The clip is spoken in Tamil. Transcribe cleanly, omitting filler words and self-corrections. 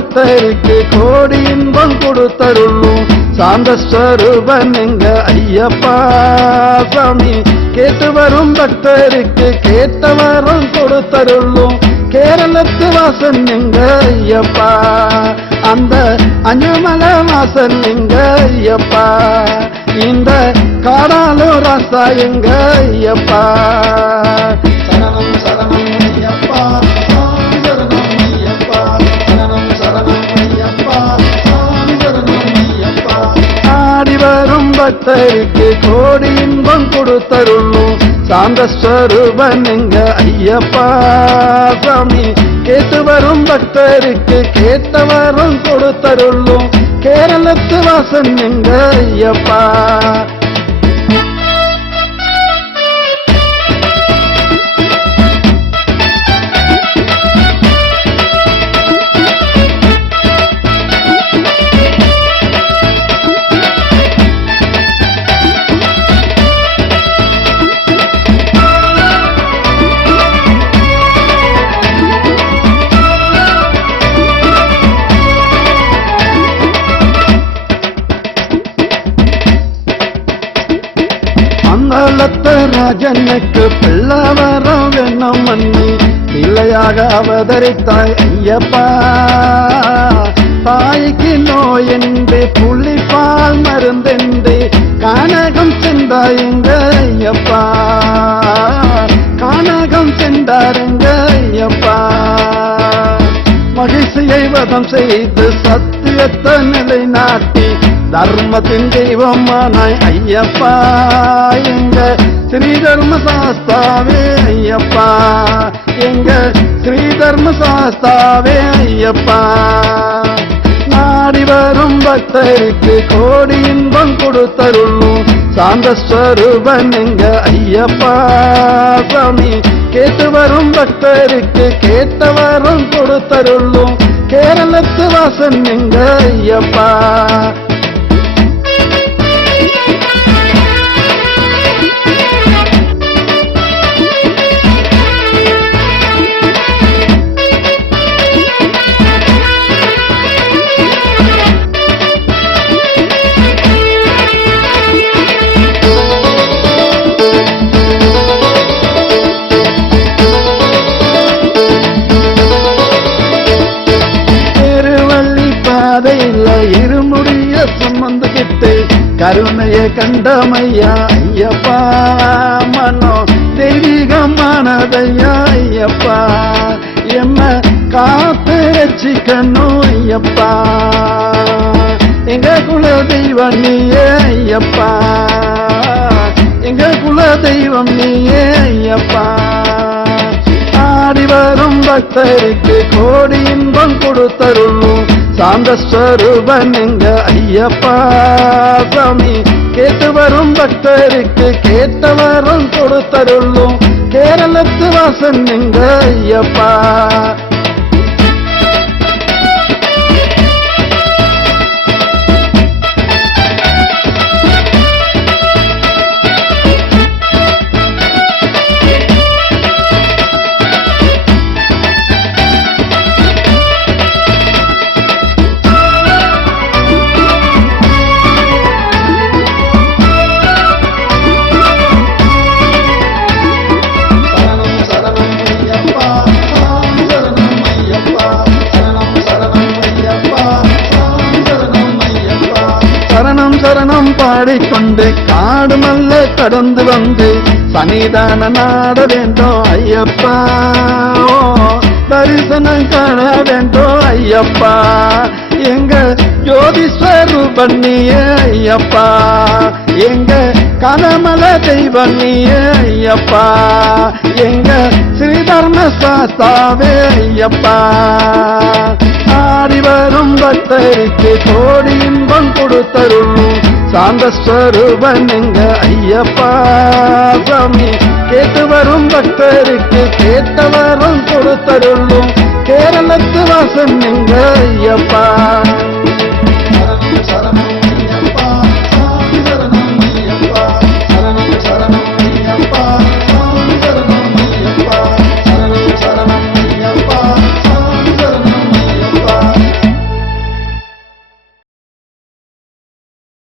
பக்தருக்கு கோடி இன்பம் கொடுத்தருளும் சாந்த ஸ்வரூபன் எங்க ஐயப்பா சாமி. கேட்டு வரும் பக்தருக்கு கேட்ட வரம் கொடுத்தருளும் கேரளத்து வாசன் எங்க ஐயப்பா. அந்த அஞ்சமலை வாசன் எங்க ஐயப்பா. இந்த காடாலூர் ராசா எங்க ஐயப்பா. சரணம் சரணம் ஐயப்பா, சரணம் ஐயப்பா, சரணம் சரணம் ஐயப்பா, சரணம் ஐயப்பா. ஆடி வரும் பக்தருக்கு கோடி இன்பம் கொடுத்தருளும் சாந்த ஸ்வரூபன் எங்க ஐயப்பா சாமி. கேட்டு வரும் பக்தருக்கு கேட்ட வரம் கொடுத்தருளும் கேரளத்து வாசன் எங்க ஐயப்பா. அங்காளத்து ராஜனுக்கு பிள்ளை வரம் வேணும் மண்ணி பிள்ளையாக அவதரித்தாய் ஐயப்பா. தாய்க்கு நோய் என்று புள்ளிப்பால் மருந்தென்று கானகம் சென்றாய் எங்க ஐயப்பா. கானகம் சென்றாருங்க ஐயப்பா. மகிழ்ச்சியை வதம் செய்து சத்தியத்தை நிலைநாட்டி தர்மத்தின் தெய்வமானாய் ஐயப்பா. எங்க ஸ்ரீ தர்ம சாஸ்தாவே ஐயப்பா. எங்க ஸ்ரீ தர்ம சாஸ்தாவே ஐயப்பா. நாடி வரும் பக்தருக்கு கோடி இன்பம் கொடுத்தருளும் சாந்த ஸ்வரூபன் எங்க ஐயப்பா சாமி. கேட்டு வரும் பக்தருக்கு கேட்ட வரம் கொடுத்தருளும் கேரளத்து வாசன் எங்க ஐயப்பா. இருமுடிய சுமந்துகிட்டு கருணையை கண்டமையா ஐயப்பா. மனோ தெய்வீகமானதையா ஐயப்பா. என்ன காத்து ரட்சிக்கணும் ஐயப்பா. எங்க குல தெய்வம் நீயே ஐயப்பா. எங்க குல தெய்வம் நீயே ஐயப்பா. ஆடி வரும் பக்தருக்கு கோடி இன்பம் கொடுத்தருளும் சாந்த ஸ்வரூபன் எங்க ஐயப்பா சாமி. கேட்டு வரும் பக்தருக்கு கேட்ட வரம் கொடுத்தருளும் கேரளத்து வாசன் எங்க ஐயப்பா. சரணம் சரணம் பாடிக்கொண்டு காடு மல்ல கடந்து வந்து சன்னிதான நாட வேண்டும் ஐயப்பா. தரிசனம் காண வேண்டும் ஐயப்பா. எங்க ஜோதிஸ்வரூபன் நீயே ஐயப்பா. எங்க கனமல தெய்வம் நீயே ஐயப்பா. எங்க ஸ்ரீ தர்ம சாஸ்தாவே ஐயப்பா. ஆடி வரும் பக்தருக்கு கோடி இன்பம் கொடுத்தருளும் சாந்த ஸ்வரூபன் எங்க ஐயப்பா சாமி. கேட்டு வரும் பக்தருக்கு கேட்ட வரம் கொடுத்தருளும் கேரளத்து வாசன் எங்க ஐயப்பா. சரணம்